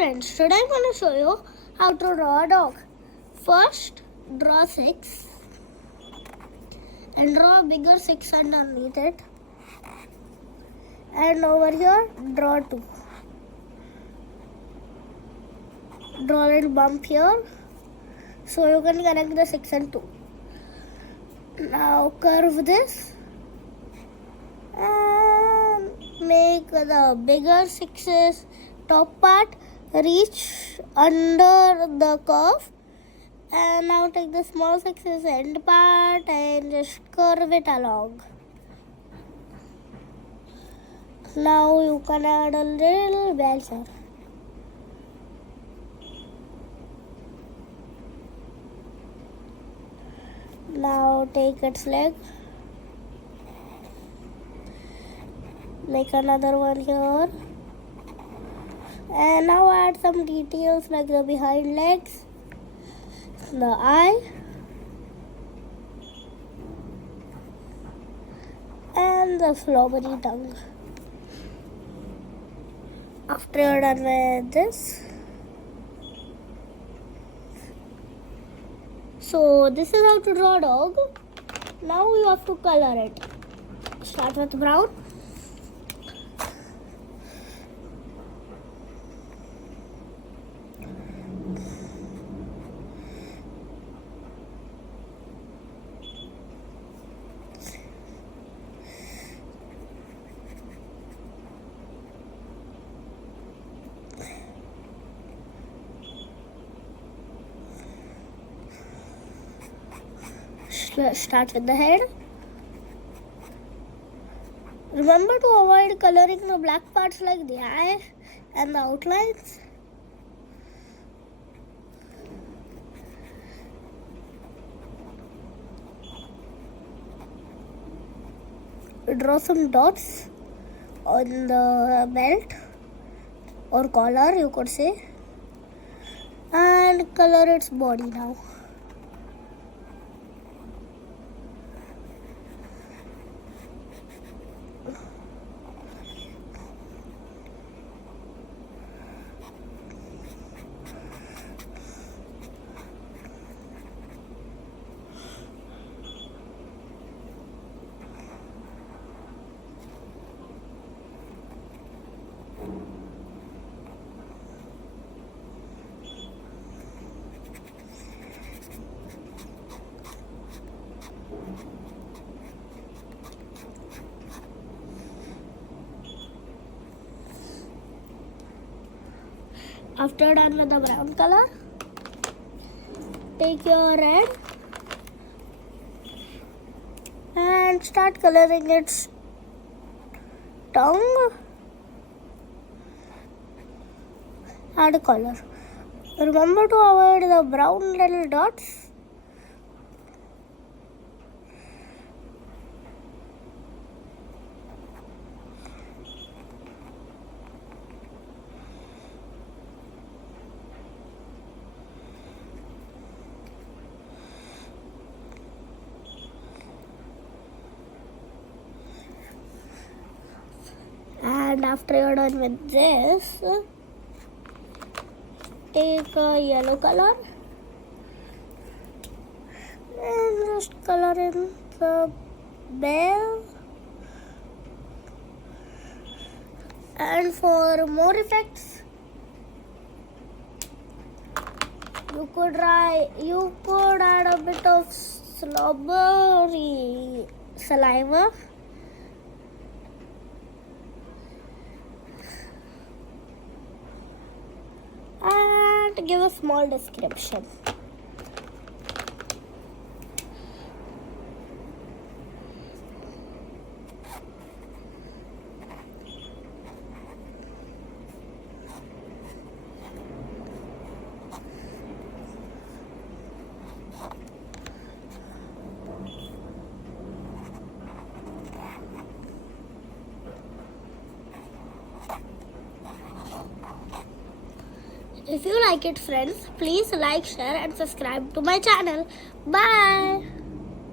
friends, today I'm going to show you how to draw a dog. First, draw 6 and draw a bigger 6 underneath it, and over here draw 2. Draw a little bump here so you can connect the 6 and 2. Now curve this and make the bigger 6's top part reach under the curve, and now take the small 6's end part and just curve it along. Now you can add a little bell here. Now take its leg, make another one here, and now add some details like the behind legs, the eye, and the slobbery tongue. After you're done with this, so this is how to draw a dog. Now you have to color it. Start with brown. Start with the head. Remember to avoid coloring the black parts like the eyes and the outlines. Draw some dots on the belt or collar, you could say, and color its body now. After done with the brown color, take your red and start coloring its tongue. Add a color. Remember to avoid the brown little dots. And after you're done with this, take a yellow color and just color in the bell. And for more effects, you could add a bit of slobbery saliva. And give a small description. If you like it, friends, please like, share and subscribe to my channel. Bye.